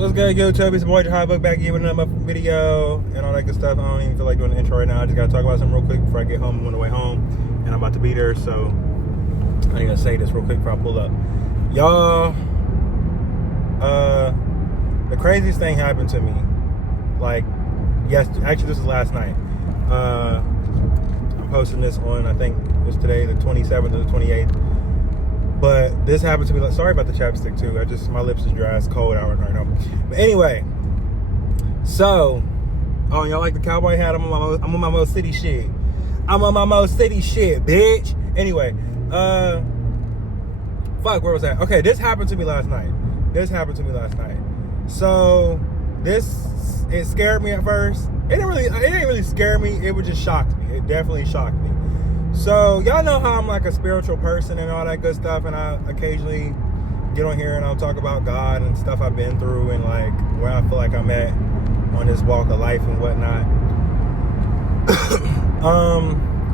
What's good, YouTube? It's your boy Chiiilllleeee back here with another video and all that good stuff. I don't even feel like doing the intro right now. I just gotta talk about something real quick before I get home. I'm on the way home and I'm about to be there, so I need to say this real quick before I pull up. Y'all, the craziest thing happened to me. Like, yes, actually this is last night. I'm posting this on, I think it was today, the 27th or the 28th. But this happened to me. Like, sorry about the chapstick too. My lips is dry. It's cold out right now. But anyway, so, oh, y'all like the cowboy hat? I'm on my Mo City shit. I'm on my Mo City shit, bitch. Anyway, fuck, where was that? Okay, this happened to me last night. So, it scared me at first. It didn't really scare me. It would just shocked me. It definitely shocked me. So, y'all know how I'm like a spiritual person and all that good stuff, and I occasionally get on here and I'll talk about God and stuff I've been through and like where I feel like I'm at on this walk of life and whatnot.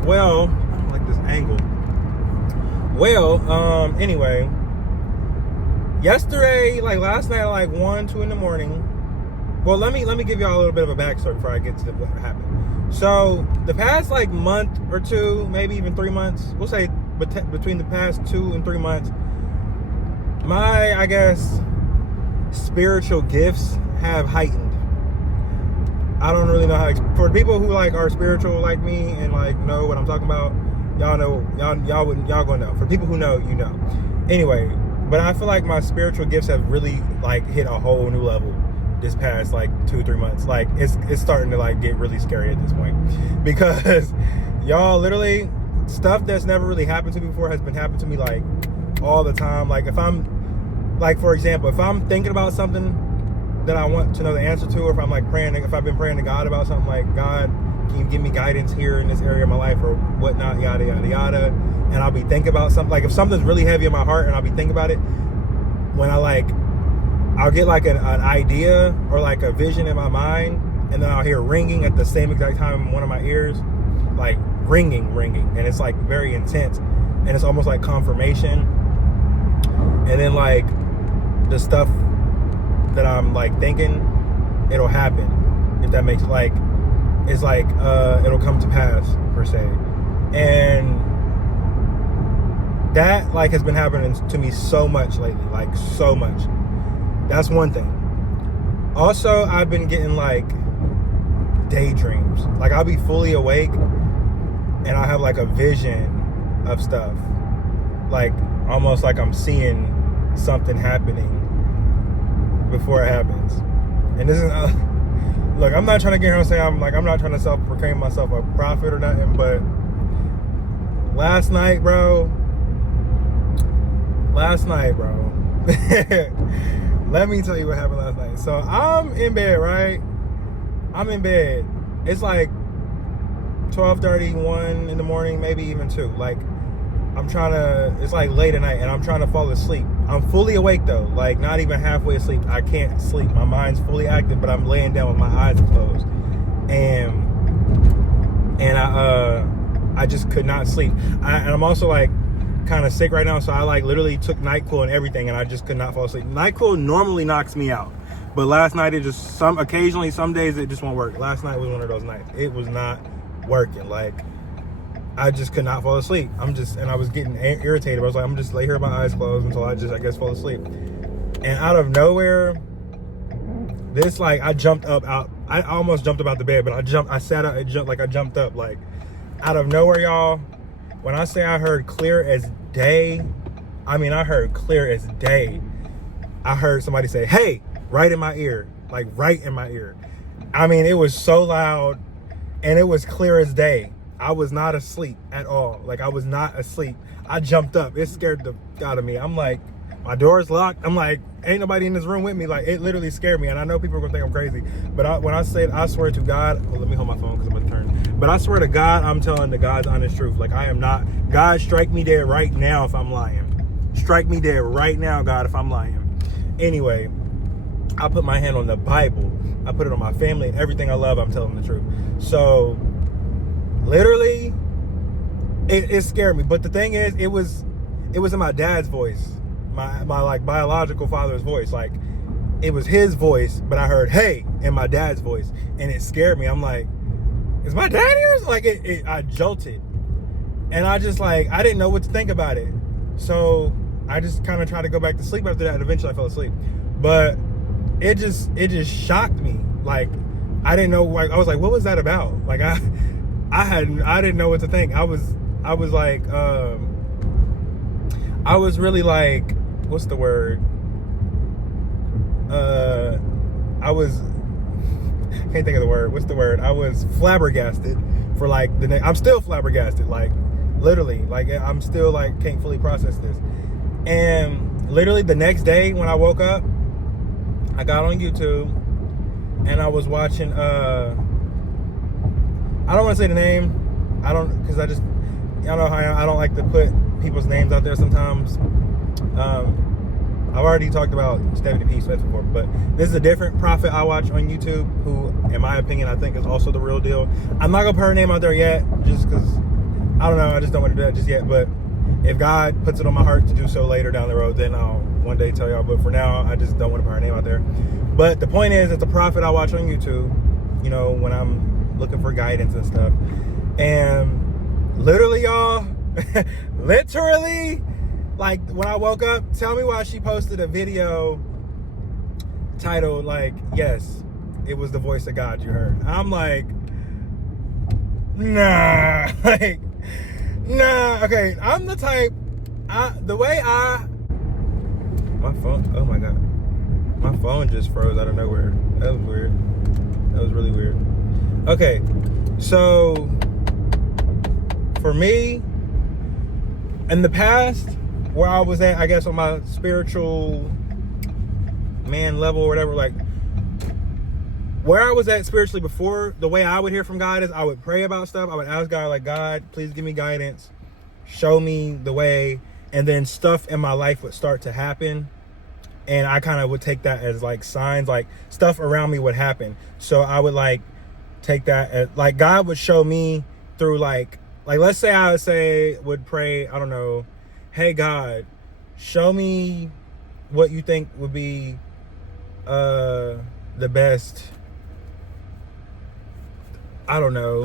Well, I don't like this angle. Well, anyway, yesterday, like last night, like 1, 2 in the morning. Well, let me give y'all a little bit of a backstory before I get to what happened. So the past like month or two, maybe even 3 months, we'll say between the past 2 and 3 months, my, I guess, spiritual gifts have heightened. I don't really know how, for people who like are spiritual like me and like know what I'm talking about, y'all know, y'all gonna know. For people who know, you know. Anyway, but I feel like my spiritual gifts have really like hit a whole new level this past like 2 or 3 months. Like it's starting to like get really scary at this point, because y'all, literally stuff that's never really happened to me before has been happening to me like all the time. Like if I'm like, for example, if I'm thinking about something that I want to know the answer to, or if I'm like praying, if I've been praying to God about something, like, God, can you give me guidance here in this area of my life or whatnot, yada yada yada, and I'll be thinking about something, like if something's really heavy in my heart and I'll be thinking about it, when I'll get like an idea or like a vision in my mind, and then I'll hear ringing at the same exact time in one of my ears, like ringing, and it's like very intense, and it's almost like confirmation. And then like the stuff that I'm like thinking, it'll happen, if that makes, like, it's like it'll come to pass per se. And that like has been happening to me so much lately, like so much. That's one thing. Also, I've been getting like daydreams. Like I'll be fully awake and I'll have like a vision of stuff. Like almost like I'm seeing something happening before it happens. And this is, look, I'm not trying to get here and say I'm not trying to self-proclaim myself a prophet or nothing, but last night, bro. Let me tell you what happened last night. So I'm in bed, right? It's like 12:31 in the morning, maybe even 2. Like it's like late at night and I'm trying to fall asleep. I'm fully awake though, like not even halfway asleep. I can't sleep. My mind's fully active, but I'm laying down with my eyes closed. And I just could not sleep. And I'm also like kind of sick right now, so I like literally took NyQuil and everything, and I just could not fall asleep. NyQuil normally knocks me out, but last night it just, occasionally some days it just won't work. Last night was one of those nights. It was not working. Like I just could not fall asleep. And I was getting irritated. I was like, I'm just lay here with my eyes closed until I guess fall asleep. And out of nowhere, this, like, I almost jumped up out the bed, but I sat up, I jumped up, like out of nowhere, y'all. When I say I heard clear as day, I mean I heard clear as day. I heard somebody say, "Hey," right in my ear, like right in my ear. I mean, it was so loud and it was clear as day. I was not asleep at all. Like I was not asleep. I jumped up. It scared the out of me. I'm like, my door's locked. I'm like, ain't nobody in this room with me. Like it literally scared me. And I know people are gonna think I'm crazy, but when I say, I swear to God, well, let me hold my phone because I'm gonna turn. But I swear to God, I'm telling the God's honest truth. Like I am not. God, strike me dead right now if I'm lying. Strike me dead right now, God, if I'm lying. Anyway, I put my hand on the Bible. I put it on my family and everything I love. I'm telling the truth. So literally, it scared me. But the thing is, it was in my dad's voice, my like biological father's voice. Like it was his voice, but I heard "hey" in my dad's voice, and it scared me. I'm like, is my dad here? Like I jolted, and I just like, I didn't know what to think about it. So I just kind of tried to go back to sleep after that, and eventually I fell asleep. But it just shocked me. Like, I didn't know. Like, I was like, what was that about? Like, I didn't know what to think. I was like, I was really like, what's the word? I was, can't think of the word. What's the word? I was flabbergasted for like I'm still flabbergasted. Like, literally, like I'm still like can't fully process this. And literally the next day when I woke up, I got on YouTube and I was watching, I don't want to say the name. Because I know how I don't like to put people's names out there sometimes. I've already talked about Stephanie P. Smith before, but this is a different prophet I watch on YouTube who, in my opinion, I think is also the real deal. I'm not going to put her name out there yet, just because, I don't know, I just don't want to do that just yet. But if God puts it on my heart to do so later down the road, then I'll one day tell y'all. But for now, I just don't want to put her name out there. But the point is, it's a prophet I watch on YouTube, you know, when I'm looking for guidance and stuff. And literally, y'all, literally, like when I woke up, tell me why she posted a video titled like, yes, it was the voice of God you heard. I'm like, nah, like, nah. Okay, I'm the type, my phone, oh my God, my phone just froze out of nowhere. That was weird. That was really weird. Okay, so for me, in the past, where I was at, I guess on my spiritual man level or whatever, like where I was at spiritually before, the way I would hear from God is I would pray about stuff. I would ask God, like, God, please give me guidance, show me the way, and then stuff in my life would start to happen. And I kind of would take that as like signs, like stuff around me would happen. So I would like take that as like God would show me through like let's say I would pray, I don't know, hey God, show me what you think would be the best, I don't know,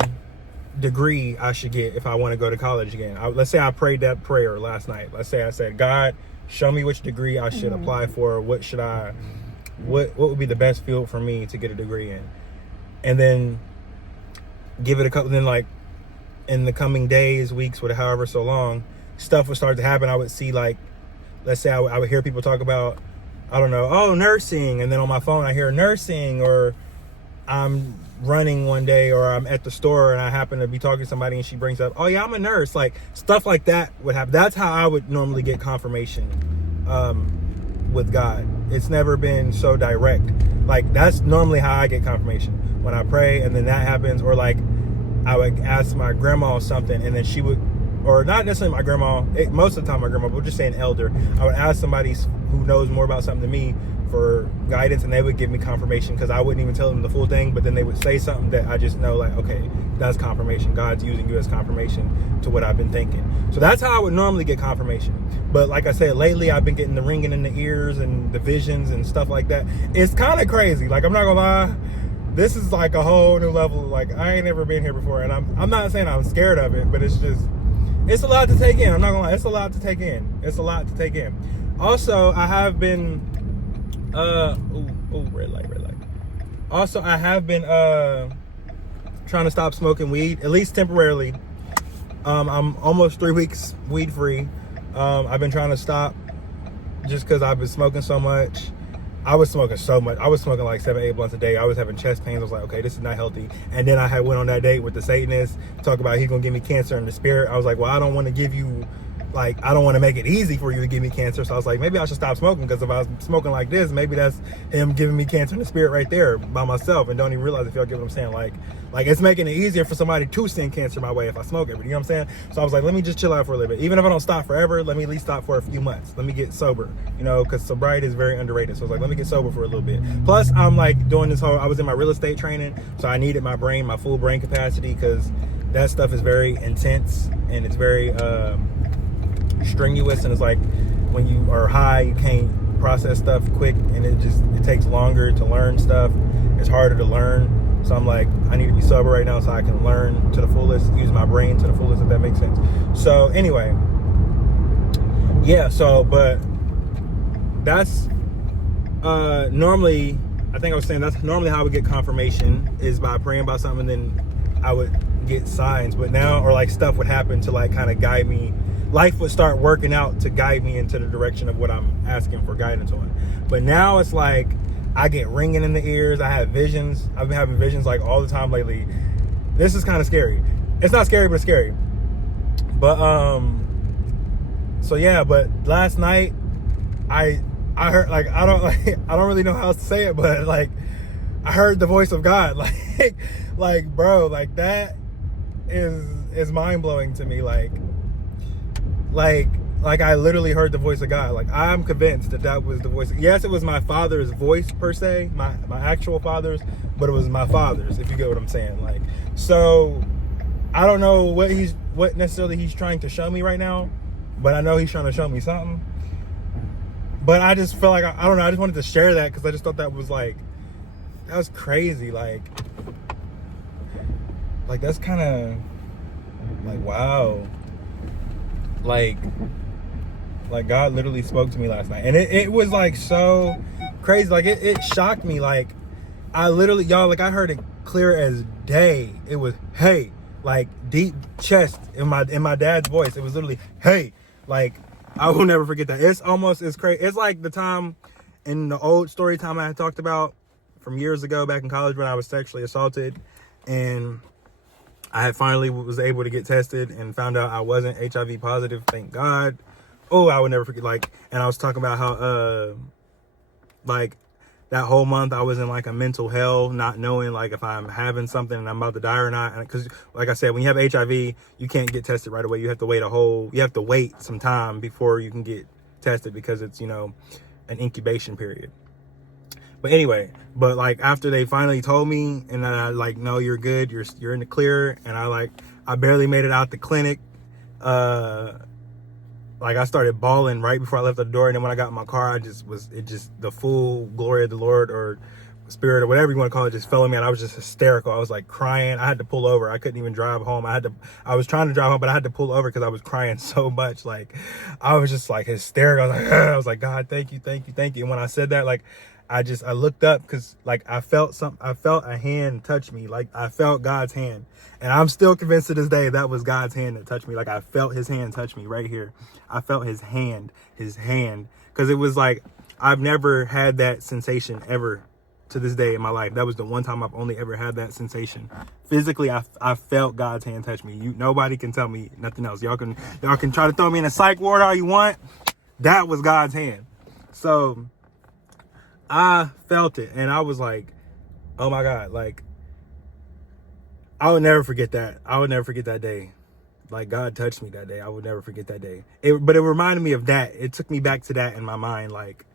degree I should get if I want to go to college again. Let's say I prayed that prayer last night. Let's say I said, God, show me which degree I should apply for. What would be the best field for me to get a degree in? And then give it a couple, then like in the coming days, weeks, whatever, however so long, stuff would start to happen. I would see like, let's say I would hear people talk about, I don't know, oh, nursing. And then on my phone, I hear nursing, or I'm running one day, or I'm at the store and I happen to be talking to somebody and she brings up, oh yeah, I'm a nurse. Like stuff like that would happen. That's how I would normally get confirmation with God. It's never been so direct. Like that's normally how I get confirmation, when I pray and then that happens. Or like I would ask my grandma something and then she would, or not necessarily my grandma, most of the time my grandma, but we're just saying elder. I would ask somebody who knows more about something than me for guidance, and they would give me confirmation, because I wouldn't even tell them the full thing, but then they would say something that I just know, like, okay, that's confirmation. God's using you as confirmation to what I've been thinking. So that's how I would normally get confirmation. But like I said, lately I've been getting the ringing in the ears and the visions and stuff like that. It's kind of crazy. Like, I'm not gonna lie, this is like a whole new level. Like, I ain't never been here before, and I'm not saying I'm scared of it, but it's just, it's a lot to take in. I'm not gonna lie, it's a lot to take in. It's a lot to take in. Also, I have been red light. Also, I have been trying to stop smoking weed, at least temporarily. I'm almost 3 weeks weed free. I've been trying to stop just because I've been smoking so much. I was smoking so much. I was smoking like 7-8 blunts a day. I was having chest pains. I was like, okay, this is not healthy. And then I went on that date with the Satanist, talk about he's gonna give me cancer in the spirit. I was like, well, I don't want to give you, like, I don't want to make it easy for you to give me cancer. So I was like, maybe I should stop smoking, because if I was smoking like this, maybe that's him giving me cancer in the spirit right there by myself, and don't even realize, if y'all get what I'm saying. Like it's making it easier for somebody to send cancer my way if I smoke it. You know what I'm saying? So I was like, let me just chill out for a little bit. Even if I don't stop forever, let me at least stop for a few months. Let me get sober, you know, because sobriety is very underrated. So I was like, let me get sober for a little bit. Plus, I'm like doing this whole, I was in my real estate training, so I needed my full brain capacity, because that stuff is very intense and it's very strenuous, and it's like when you are high, you can't process stuff quick, and it takes longer to learn stuff. It's harder to learn. So I'm like, I need to be sober right now so I can learn to the fullest, use my brain to the fullest, if that makes sense. So anyway, yeah, so, but that's normally, I think I was saying that's normally how I would get confirmation, is by praying about something, and then I would get signs. But now, or like stuff would happen to like kind of guide me. Life would start working out to guide me into the direction of what I'm asking for guidance on. But now it's like I get ringing in the ears. I have visions. I've been having visions like all the time lately. This is kind of scary. It's not scary, but it's scary. But so yeah, but last night I heard, like, I don't really know how else to say it, but like I heard the voice of God. Like bro, like that is mind-blowing to me. Like I literally heard the voice of God. Like, I'm convinced that was the voice. Yes, it was my father's voice per se, my actual father's, but it was my father's, if you get what I'm saying. Like, so I don't know what necessarily he's trying to show me right now, but I know he's trying to show me something. But I just feel like, I don't know, I just wanted to share that because I just thought that was crazy. Like that's kind of like, wow. Like God literally spoke to me last night, and it was like so crazy. Like it shocked me. Like I literally, y'all, like I heard it clear as day. It was, hey, like deep chest in my dad's voice. It was literally, hey. Like I will never forget that. It's almost as crazy. It's like the time in the old story time I had talked about from years ago back in college when I was sexually assaulted, and I had finally was able to get tested and found out I wasn't HIV positive. Thank God. Oh, I would never forget. Like, and I was talking about how, like that whole month I was in like a mental hell, not knowing like if I'm having something and I'm about to die or not. And because, like I said, when you have HIV, you can't get tested right away. You have to wait some time before you can get tested because it's, an incubation period. But anyway, like after they finally told me, and then I like, no, you're good. You're in the clear. And I barely made it out the clinic. Like I started bawling right before I left the door. And then when I got in my car, the full glory of the Lord or spirit or whatever you want to call it just fell on me. And I was just hysterical. I was like crying. I had to pull over. I couldn't even drive home. I was trying to drive home, but I had to pull over because I was crying so much. Like I was just like hysterical. I was like, God, thank you, thank you, thank you. And when I said that, like, I looked up because like I felt a hand touch me. Like I felt God's hand, and I'm still convinced to this day that was God's hand that touched me. Like I felt his hand touch me right here. I felt his hand, because it was like, I've never had that sensation ever to this day in my life. That was the one time I've only ever had that sensation. Physically, I felt God's hand touch me. Nobody can tell me nothing else. Y'all can try to throw me in a psych ward all you want. That was God's hand. So I felt it, and I was like, oh my God, like, I would never forget that. I would never forget that day. Like, God touched me that day. I would never forget that day. But it reminded me of that. It took me back to that in my mind, like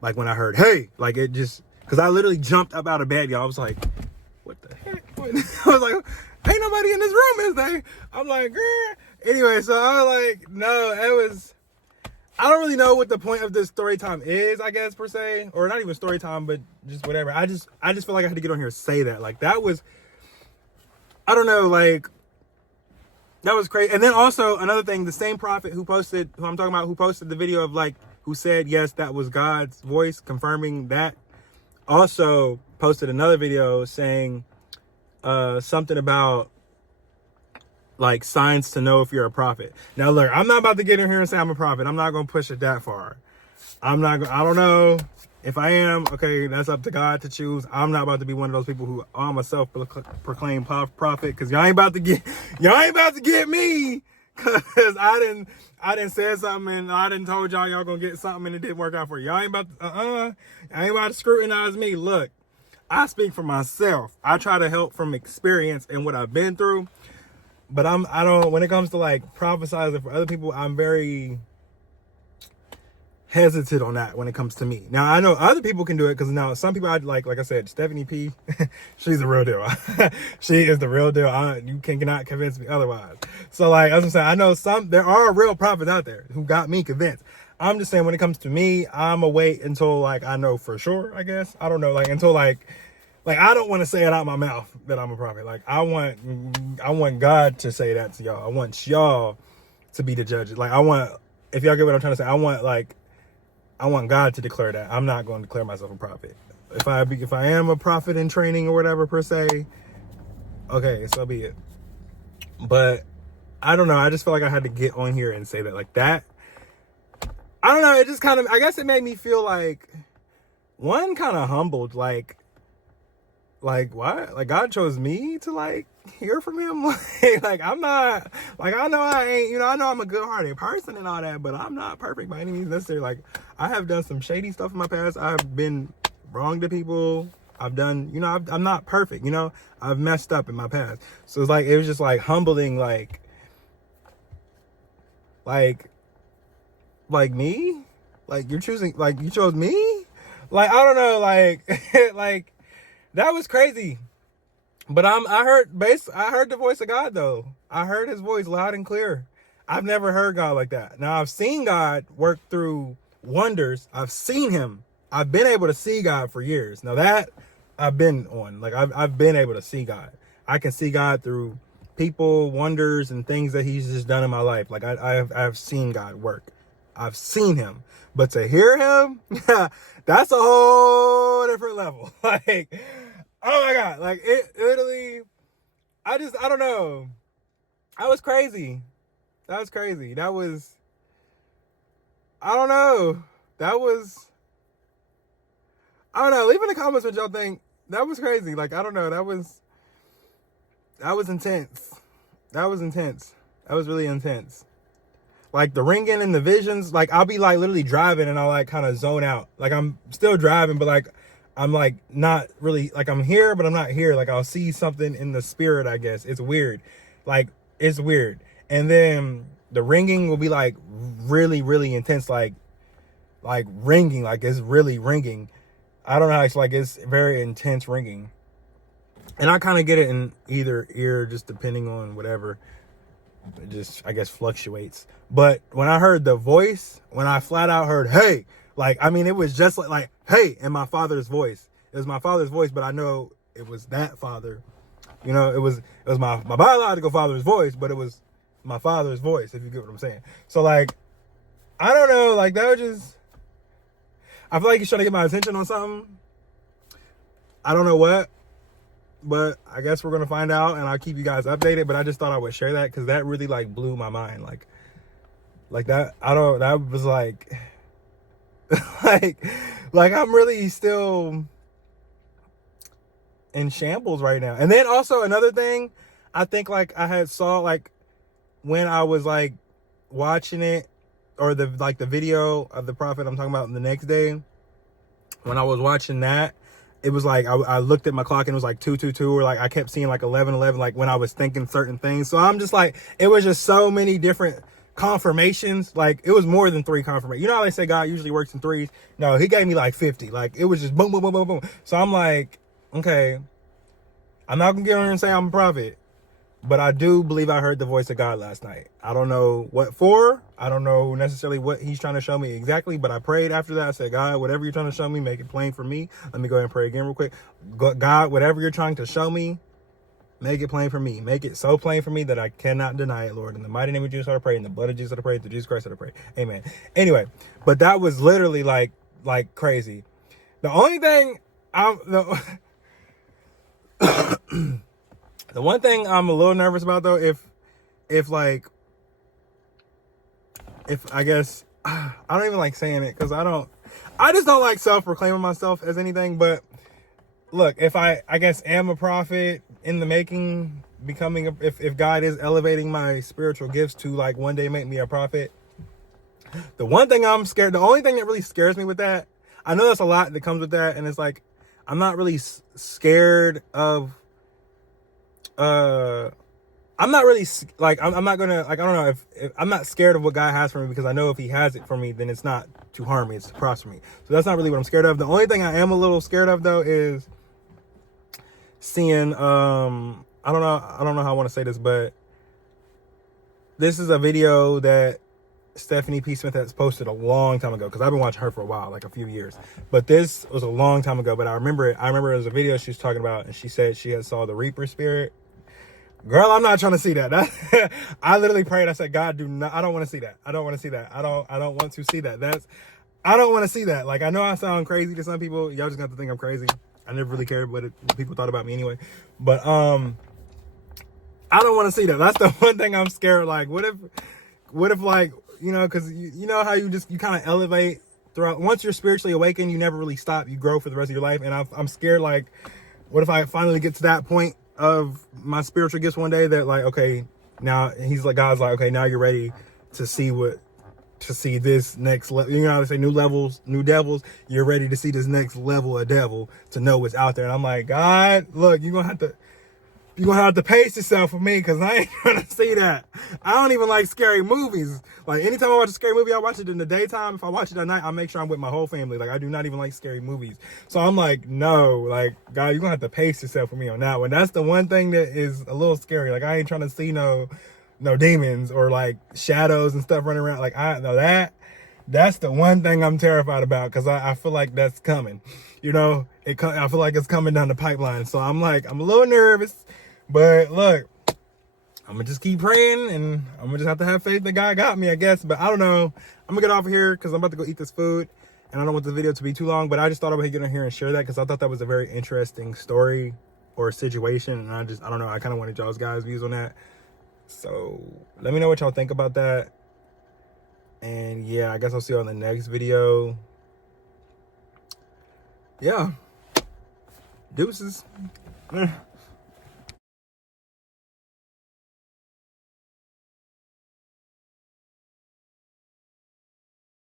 when I heard, hey, like it just, because I literally jumped up out of bed, y'all. I was like, what the heck? I was like, ain't nobody in this room, is there? I'm like, girl. Anyway, so I was like, no, I don't really know what the point of this story time is, I guess, per se, or not even story time, but just whatever. I just feel like I had to get on here and say that. Like that was, I don't know, like that was crazy. And then also another thing, the same prophet who posted the video of like, who said, yes, that was God's voice confirming that, also posted another video saying something about like signs to know if you're a prophet. Now look, I'm not about to get in here and say I'm a prophet. I'm not going to push it that far. I don't know if I am. Okay, that's up to God to choose. I'm not about to be one of those people who, I'm a self-proclaimed prophet, because y'all ain't about to get me, because I didn't say something and I didn't told y'all gonna get something and it didn't work out for you. Y'all ain't about to, I ain't about to scrutinize me. Look, I speak for myself. I try to help from experience and what I've been through. But I don't, when it comes to like prophesizing for other people, I'm very hesitant on that when it comes to me. Now, I know other people can do it, because now some people, like I said, Stephanie P, she's the real deal. She is the real deal. You cannot convince me otherwise. So like, as I'm saying, I know there are real prophets out there who got me convinced. I'm just saying, when it comes to me, I'm gonna wait until like I know for sure, I guess. I don't know, like until like I don't want to say it out my mouth that I'm a prophet. Like I want God to say that to y'all. I want y'all to be the judges. Like I want, if y'all get what I'm trying to say, I want God to declare that. I'm not going to declare myself a prophet. If I am a prophet in training or whatever per se, okay, so be it. But I don't know. I just feel like I had to get on here and say that, like that. I don't know. It just kind of, I guess it made me feel like, one, kind of humbled. Like why? Like God chose me to like hear from him. Like I'm not, like I know I ain't, you know, I know I'm a good-hearted person and all that, but I'm not perfect by any means necessary. Like I have done some shady stuff in my past. I've been wrong to people. I've done, you know, I'm not perfect, you know, I've messed up in my past. So it's like, it was just like humbling, like me, like you're choosing, like you chose me. Like, I don't know, like, like that was crazy. But I heard the voice of God though. I heard his voice loud and clear. I've never heard God like that. Now I've seen God work through wonders. I've seen him. I've been able to see God for years. Now that I've been on, like I've been able to see God. I can see God through people, wonders, and things that he's just done in my life. Like I've seen God work. I've seen him. But to hear him, that's a whole different level. Like, oh my God. Like it literally, I don't know. That was crazy. That was crazy. That was, I don't know. That was, I don't know. Leave in the comments what y'all think. That was crazy. Like, I don't know. That was intense. That was intense. That was really intense. Like the ringing and the visions, like I'll be like literally driving and I'll like kind of zone out. Like I'm still driving, but like I'm like not really, like I'm here, but I'm not here. Like I'll see something in the spirit, I guess. It's weird. Like it's weird. And then the ringing will be like really, really intense. Like ringing, like it's really ringing. I don't know. It's like, it's very intense ringing. And I kind of get it in either ear, just depending on whatever. It just, I guess, fluctuates. But when I heard the voice, when I flat out heard, hey, like, I mean, it was just like, hey, in my father's voice. It was my father's voice, but I know it was that father. You know, it was my biological father's voice, but it was my father's voice, if you get what I'm saying. So, like, I don't know, like, that was just, I feel like he's trying to get my attention on something. I don't know what. But I guess we're going to find out, and I'll keep you guys updated. But I just thought I would share that because that really like blew my mind. Like that, that was like, like I'm really still in shambles right now. And then also another thing, I think like I had saw like when I was like watching it, or the video of the prophet I'm talking about the next day, when I was watching that, it was like, I looked at my clock and it was like 2:22, or like I kept seeing like 11:11, like when I was thinking certain things. So I'm just like, it was just so many different confirmations. Like it was more than 3 confirmations. You know how they say God usually works in 3s? No, he gave me like 50. Like it was just boom, boom, boom, boom, boom. So I'm like, okay, I'm not gonna get on here and say I'm a prophet, but I do believe I heard the voice of God last night. I don't know what for. I don't know necessarily what he's trying to show me exactly, but I prayed after that. I said, God, whatever you're trying to show me, make it plain for me. Let me go ahead and pray again real quick. God, whatever you're trying to show me, make it plain for me. Make it so plain for me that I cannot deny it, Lord. In the mighty name of Jesus, I pray. In the blood of Jesus, I pray. Through Jesus Christ, I pray. Amen. Anyway, but that was literally like crazy. The only thing the one thing I'm a little nervous about though, if I guess, I don't even like saying it because I just don't like self-proclaiming myself as anything. But look, if I guess am a prophet in the making, becoming if God is elevating my spiritual gifts to like one day make me a prophet, the one thing I'm scared, the only thing that really scares me with that, I know there's a lot that comes with that, and it's like, I'm not really scared of, I'm not really like, I'm not gonna, like, I don't know if I'm not scared of what God has for me, because I know if he has it for me, then it's not to harm me, it's to prosper me. So that's not really what I'm scared of. The only thing I am a little scared of though is seeing, I don't know how I want to say this, but this is a video that Stephanie P. Smith has posted a long time ago, because I've been watching her for a while, like a few years. But this was a long time ago, but I remember it. I remember it was a video she was talking about, and she said she had saw the Reaper spirit. Girl, I'm not trying to see that. I literally prayed. I said, God, I don't want to see that. I don't want to see that. I don't want to see that. I don't want to see that. Like, I know I sound crazy to some people. Y'all just got to think I'm crazy. I never really cared what people thought about me anyway. But I don't want to see that. That's the one thing I'm scared. Like, what if like, you know, because you know how you kind of elevate throughout. Once you're spiritually awakened, you never really stop. You grow for the rest of your life. And I'm scared, like, what if I finally get to that point of my spiritual gifts one day that, like, okay, now God's like, okay, now you're ready to see this next level. You know how they say new levels, new devils. You're ready to see this next level of devil, to know what's out there. And I'm like, God, look, you're gonna have to pace yourself for me, because I ain't trying to see that. I don't even like scary movies. Like, anytime I watch a scary movie, I watch it in the daytime. If I watch it at night, I make sure I'm with my whole family. Like, I do not even like scary movies. So I'm like, no, like, God, you're gonna have to pace yourself for me on that one. That's the one thing that is a little scary. Like, I ain't trying to see no demons or like shadows and stuff running around. Like, I know that's the one thing I'm terrified about, because I feel like that's coming. You know, I feel like it's coming down the pipeline. So I'm a little nervous. But look, I'm gonna just keep praying, and I'm gonna just have to have faith that God got me, I guess. But I don't know. I'm gonna get off of here because I'm about to go eat this food, and I don't want the video to be too long. But I just thought I would get on here and share that, because I thought that was a very interesting story or situation. And I don't know. I kind of wanted y'all's guys' views on that. So let me know what y'all think about that. And yeah, I guess I'll see you on the next video. Yeah. Deuces.